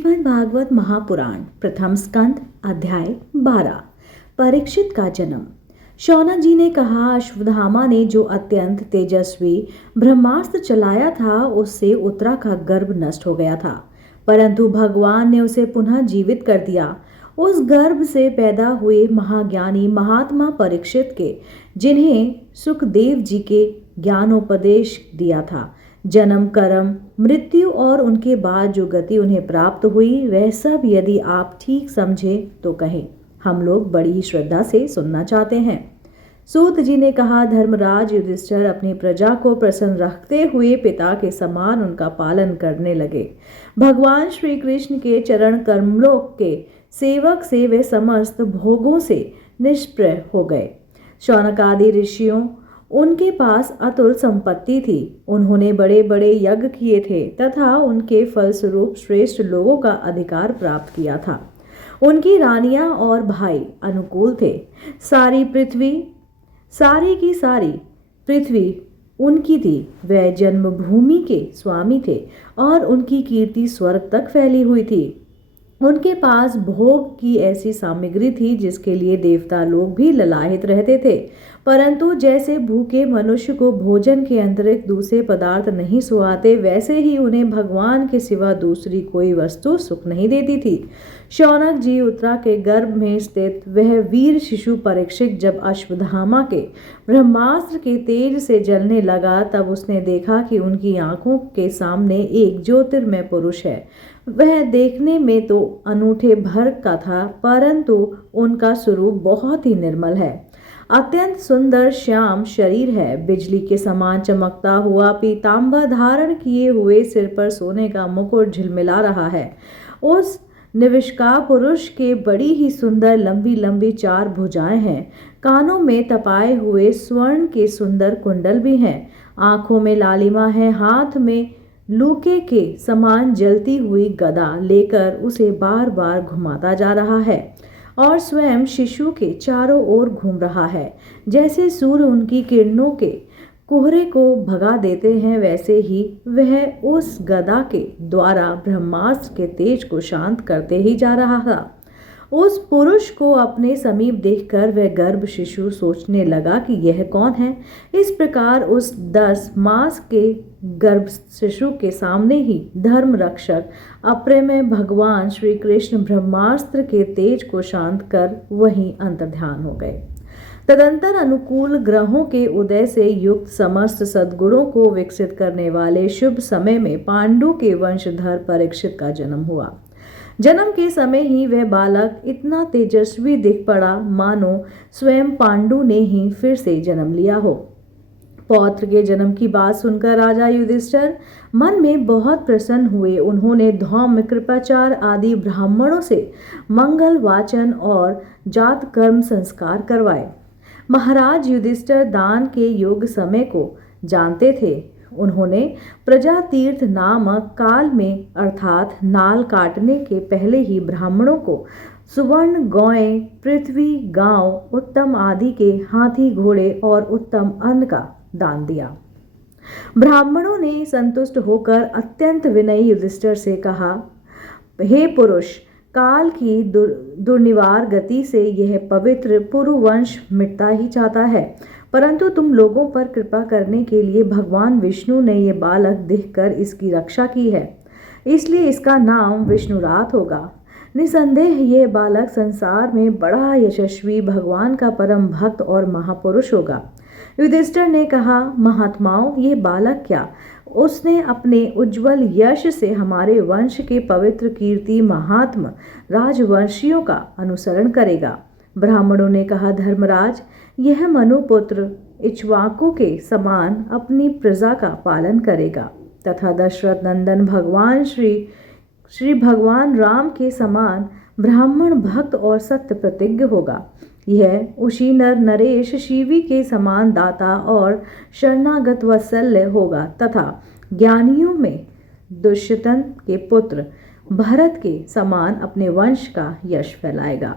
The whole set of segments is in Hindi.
श्रीमद् भागवत महापुराण प्रथम स्कंद अध्याय 12। परीक्षित का जन्म। शौनक जी ने कहा, अश्वत्थामा ने जो अत्यंत तेजस्वी ब्रह्मास्त्र चलाया था उससे उत्तरा का गर्भ नष्ट हो गया था, परंतु भगवान ने उसे पुनः जीवित कर दिया। उस गर्भ से पैदा हुए महाज्ञानी महात्मा परीक्षित के, जिन्हें सुखदेव जी के ज्ञानोपदेश दिया था, जन्म, कर्म, मृत्यु और उनके बाद जो गति उन्हें प्राप्त हुई, वह सब यदि आप ठीक समझे तो कहें। हम लोग बड़ी ही श्रद्धा से सुनना चाहते हैं। सूत जी ने कहा, धर्मराज युधिष्ठिर अपनी प्रजा को प्रसन्न रखते हुए पिता के समान उनका पालन करने लगे। भगवान श्री कृष्ण के चरण कमलों के सेवक से वे समस्त भोगों से निष्प्रय हो गए। शौनक आदि ऋषियों, उनके पास अतुल संपत्ति थी। उन्होंने बड़े बड़े यज्ञ किए थे तथा उनके फलस्वरूप श्रेष्ठ लोगों का अधिकार प्राप्त किया था। उनकी रानियां और भाई अनुकूल थे। सारी की सारी पृथ्वी उनकी थी। वह जन्मभूमि के स्वामी थे और उनकी कीर्ति स्वर्ग तक फैली हुई थी। उनके पास भोग की ऐसी सामग्री थी जिसके लिए देवता लोग भी ललायित रहते थे, परंतु जैसे भूखे मनुष्य को भोजन के अतिरिक्त दूसरे पदार्थ नहीं सुहाते, वैसे ही उन्हें भगवान के सिवा दूसरी कोई वस्तु सुख नहीं देती थी। शौनक जी, उत्तरा के गर्भ में स्थित वह वीर शिशु परीक्षित जब अश्वत्थामा के ब्रह्मास्त्र के तेज से जलने लगा, तब उसने देखा कि उनकी आंखों के सामने एक ज्योतिर्मय पुरुष है। वह देखने में तो अनूठे भर का था, परंतु उनका स्वरूप बहुत ही निर्मल है। अत्यंत सुंदर श्याम शरीर है। बिजली के समान चमकता हुआ पीतांबर धारण किए हुए, सिर पर सोने का मुकुट झिलमिला रहा है। उस निविष्कार पुरुष के बड़ी ही सुंदर लंबी लंबी 4 भुजाएं हैं। कानों में तपाए हुए स्वर्ण के सुंदर कुंडल भी हैं। आंखों में लालिमा है। हाथ में लूके के समान जलती हुई गदा लेकर उसे बार बार घुमाता जा रहा है और स्वयं शिशु के चारों ओर घूम रहा है। जैसे सूर्य उनकी किरणों के कोहरे को भगा देते हैं, वैसे ही वह उस गदा के द्वारा ब्रह्मास्त्र के तेज को शांत करते ही जा रहा था। उस पुरुष को अपने समीप देखकर वह गर्भ शिशु सोचने लगा कि यह कौन है। इस प्रकार उस 10 मास के गर्भ शिशु के सामने ही धर्म रक्षक अप्रमेय भगवान श्री कृष्ण ब्रह्मास्त्र के तेज को शांत कर वहीं अंतर्ध्यान हो गए। तदंतर अनुकूल ग्रहों के उदय से युक्त समस्त सद्गुणों को विकसित करने वाले शुभ समय में पांडु के वंशधर परीक्षित का जन्म हुआ। जन्म के समय ही वह बालक इतना तेजस्वी दिख पड़ा मानो स्वयं पांडु ने ही फिर से जन्म लिया हो। पौत्र के जन्म की बात सुनकर राजा युधिष्ठिर मन में बहुत प्रसन्न हुए। उन्होंने धौम्य, कृपाचार्य आदि ब्राह्मणों से मंगल वाचन और जात कर्म संस्कार करवाए। महाराज युधिष्ठिर दान के योग समय को जानते थे। उन्होंने प्रजा तीर्थ नामक काल में अर्थात नाल काटने के पहले ही ब्राह्मणों को सुवर्ण, गौएं, पृथ्वी, गांव, उत्तम आदि के हाथी, घोड़े और उत्तम अन्न का दान दिया। ब्राह्मणों ने संतुष्ट होकर अत्यंत विनयी युधिष्ठिर से कहा, हे पुरुष, काल की दुर्निवार गति से यह पवित्र पुरुवंश मिटता ही चाहता है, परंतु तुम लोगों पर कृपा करने के लिए भगवान विष्णु ने यह बालक देखकर इसकी रक्षा की है, इसलिए इसका नाम विष्णुरात होगा। निसंदेह यह बालक संसार में बड़ा यशस्वी, भगवान का परम भक्त और महापुरुष होगा। युधिष्ठिर ने कहा, महात्माओं, ये बालक क्या, उसने अपने उज्जवल यश से हमारे वंश के पवित्र कीर्ति महात्म राजवंशियों का अनुसरण करेगा। ब्राह्मणों ने कहा, धर्मराज, यह मनुपुत्र इक्ष्वाकु के समान अपनी प्रजा का पालन करेगा तथा दशरथ नंदन भगवान श्री भगवान राम के समान ब्राह्मण भक्त और सत्य प्रतिज्ञ होगा। यह उसी नरेश शिवी के समान दाता और शरणागत वत्सल्य होगा तथा ज्ञानियों में दुष्यंत के पुत्र भरत के समान अपने वंश का यश फैलाएगा।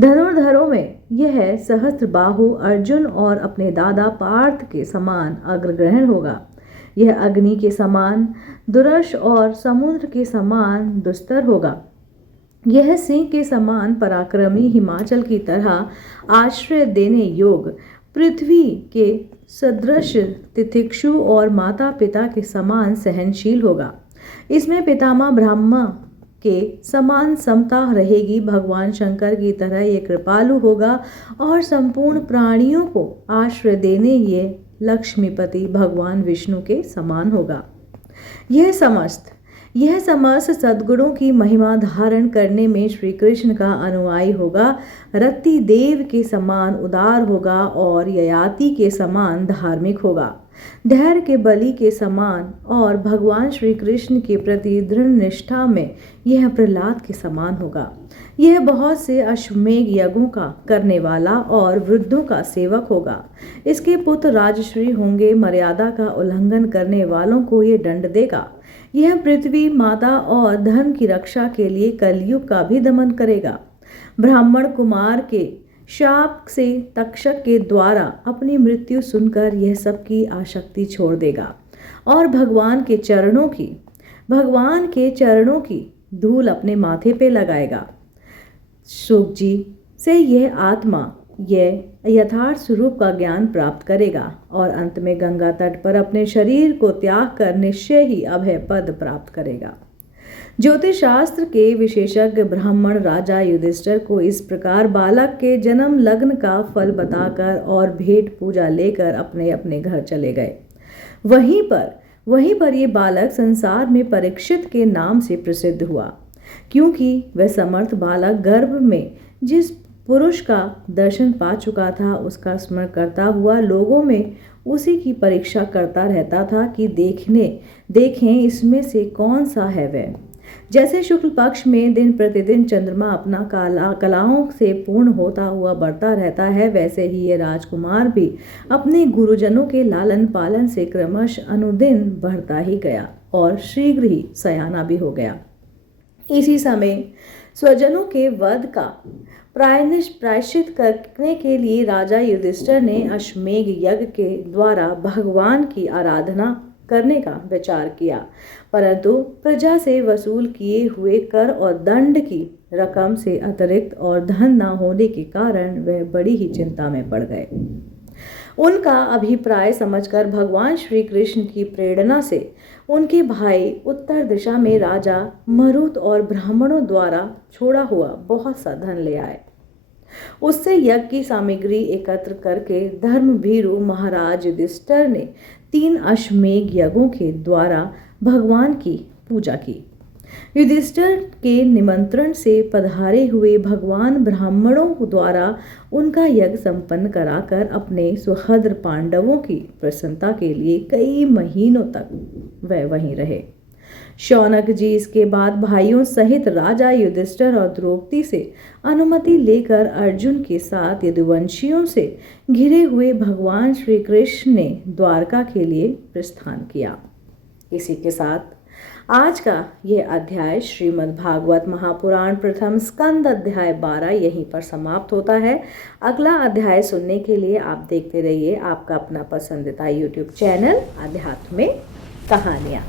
धनुर्धरों में यह सहस्त्रबाहु अर्जुन और अपने दादा पार्थ के समान अग्रग्रहण होगा। यह अग्नि के समान दुर्धर्ष और समुद्र के समान दुस्तर होगा। यह सिंह के समान पराक्रमी, हिमाचल की तरह आश्रय देने योग, पृथ्वी के सदृश तितिक्षु और माता पिता के समान सहनशील होगा। इसमें पितामह ब्रह्मा के समान समता रहेगी। भगवान शंकर की तरह ये कृपालु होगा और संपूर्ण प्राणियों को आश्रय देने ये लक्ष्मीपति भगवान विष्णु के समान होगा। यह समस्त सद्गुणों की महिमा धारण करने में श्री कृष्ण का अनुयायी होगा। रति देव के समान उदार होगा और ययाति के समान धार्मिक होगा। धैर्य के बलि के समान और भगवान श्री कृष्ण के प्रति दृढ़ निष्ठा में यह प्रहलाद के समान होगा। यह बहुत से अश्वमेघ यज्ञों का करने वाला और वृद्धों का सेवक होगा। इसके पुत्र राजश्री होंगे। मर्यादा का उल्लंघन करने वालों को ये दंड देगा। यह पृथ्वी माता और धर्म की रक्षा के लिए कलयुग का भी दमन करेगा। ब्राह्मण कुमार के शाप से तक्षक के द्वारा अपनी मृत्यु सुनकर यह सबकी आसक्ति छोड़ देगा और भगवान के चरणों की धूल अपने माथे पे लगाएगा। शुक जी से यह आत्मा यह यथार्थ स्वरूप का ज्ञान प्राप्त करेगा और अंत में गंगा तट पर अपने शरीर को त्याग कर निश्चय ही अभय पद प्राप्त करेगा। ज्योतिष शास्त्र के विशेषज्ञ ब्राह्मण राजा युधिष्ठिर को इस प्रकार बालक के जन्म लग्न का फल बताकर और भेंट पूजा लेकर अपने अपने घर चले गए। वहीं पर ये बालक संसार में परीक्षित के नाम से प्रसिद्ध हुआ, क्योंकि वह समर्थ बालक गर्भ में जिस पुरुष का दर्शन पा चुका था उसका स्मरण करता हुआ लोगों में उसी की परीक्षा करता रहता था कि देखें इसमें से कौन सा है वह। जैसे शुक्ल पक्ष में दिन प्रतिदिन चंद्रमा अपना कलाओं से पूर्ण होता हुआ बढ़ता रहता है, वैसे ही ये राजकुमार भी अपने गुरुजनों के लालन पालन से क्रमश अनुदिन बढ़ता ही गया और शीघ्र ही सयाना भी हो गया। इसी समय स्वजनों के वध का प्रायश्चित करने के लिए राजा युधिष्ठिर ने अश्वमेघ यज्ञ के द्वारा भगवान की आराधना करने का विचार किया, परंतु प्रजा से वसूल किए हुए कर और दंड की रकम से अतिरिक्त और धन न होने के कारण वह बड़ी ही चिंता में पड़ गए। उनका अभिप्राय समझकर भगवान श्री कृष्ण की प्रेरणा से उनके भाई उत्तर दिशा में राजा मरुत और ब्राह्मणों द्वारा छोड़ा हुआ बहुत सा धन ले आए। उससे यज्ञ की सामग्री एकत्र करके धर्मभीरु महाराज युधिष्ठिर ने 3 अश्वमेघ यज्ञों के द्वारा भगवान की पूजा की। युधिष्ठिर के निमंत्रण से पधारे हुए भगवान ब्राह्मणों द्वारा उनका यज्ञ संपन्न कराकर अपने सुहृद पांडवों की प्रसन्नता के लिए कई महीनों तक वह वहीं रहे। शौनक जी इसके बाद भाइयों सहित राजा युधिष्ठिर और द्रौपदी से अनुमति लेकर अर्जुन के साथ यदुवंशियों से घिरे हुए भगवान श्री कृष्ण ने द्वारका के लिए प्रस्थान किया। इसी के साथ आज का यह अध्याय श्रीमद् भागवत महापुराण प्रथम स्कंद अध्याय 12 यहीं पर समाप्त होता है। अगला अध्याय सुनने के लिए आप देखते रहिए आपका अपना पसंदीदा YouTube चैनल अध्यात्म में कहानियाँ।